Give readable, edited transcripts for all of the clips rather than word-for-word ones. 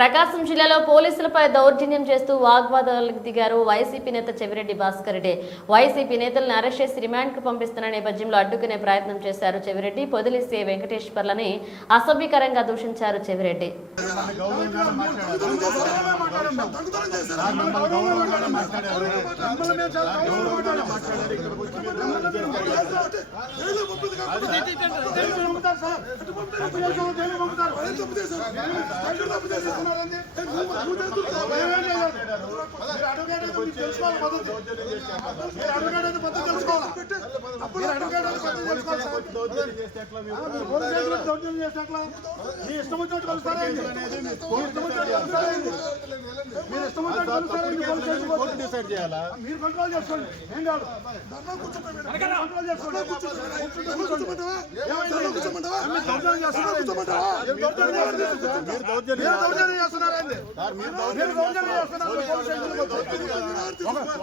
ప్రకాశం జిల్లాలో పోలీసులపై దౌర్జన్యం చేస్తూ వాగ్వాదాలకు దిగారు వైసీపీ నేత చెవిరెడ్డి భాస్కర్ రెడ్డి. వైసీపీ నేతలను అరెస్ట్ చేసి రిమాండ్కు పంపిస్తున్న నేపథ్యంలో అడ్డుకునే ప్రయత్నం చేశారు చెవిరెడ్డి. పొదిలి సీఐ వెంకటేశ్వర్లని అసభ్యకరంగా దూషించారు చెవిరెడ్డి. మీరు కంట్రోల్ చేసుకోండి. ఏం కాదు కంట్రోల్ చేసుకోండి.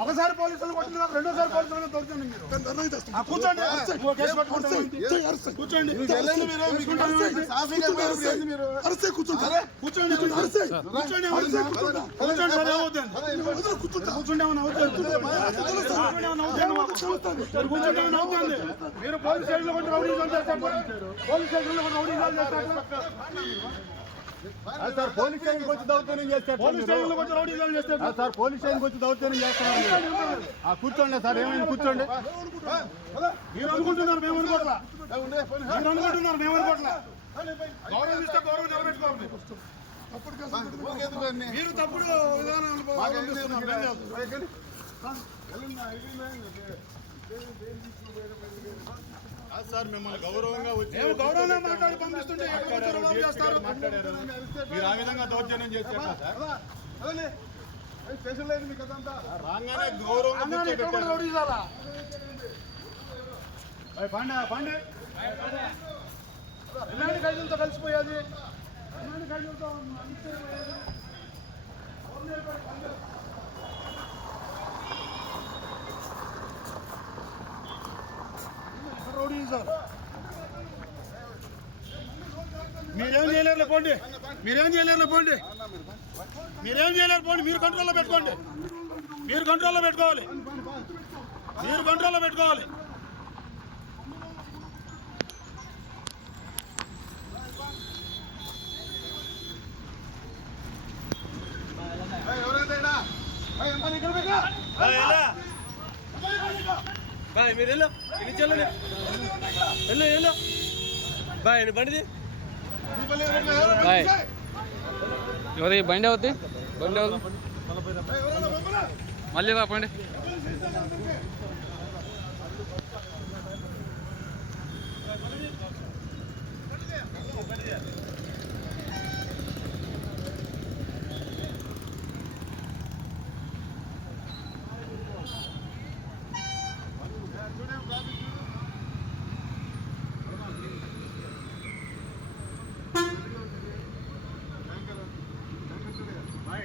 ఒకసారి పోలీసులు కొట్టిన రెండోసారి పోలీసులు దొరుకుతుంది. కూర్చోండి కూర్చోండి మీరు పోలీస్ స్టేషన్లో కొట్టి రౌడీజం చేస్తారు. పోలీస్ స్టేషన్లో కొట్టి రౌడీజం చేస్తారు. సార్ పోలీస్ స్టేషన్కి వచ్చి దౌర్జన్యం చేస్తారు. పోలీస్ స్టేషన్లో కొట్టి రౌడీజం చేస్తారు. సార్ పోలీస్ స్టేషన్కి వచ్చి దౌర్జన్యం చేస్తున్నారు. కూర్చోండి సార్, ఏమైంది కూర్చోండి. మీరు అనుకుంటున్నారు మేము అనుకోవట్లా. మీరు అనుకుంటున్నారు మేము అనుకోవట్లా. గౌరవం ఇస్తే గౌరవం నిలబెట్టుకోవాలి. మీరు తప్పుడు విధానాలు సార్ మిమ్మల్ని గౌరవంగా వచ్చి గౌరవంగా మాట్లాడి పంపిస్తుంటే మాట్లాడారు. మీరు ఆ విధంగా దౌర్జన్యం చేస్తారు రాగానే గౌరవంగా పండే ఎలాంటి ఖైదీలతో కలిసిపోయేది. ఎలాంటి ఖైదీలతో మీరేం చేయలేరు పోండి. మీరేం చేయలేరు పోండి. మీరేం చేయలేరు పోండి. మీరు కంట్రోల్లో పెట్టుకోండి. మీరు కంట్రోల్లో పెట్టుకోవాలి. మీరు కంట్రోల్లో పెట్టుకోవాలి. మీరు వెళ్ళు వెళ్ళు వెళ్ళు బాయ్ బండిది ఎవరి బండి అవుద్ది బండి అవుతుంది మళ్ళీ పండి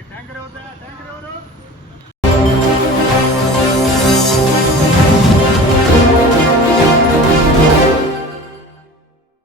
ట్యాంకర్ అవుతా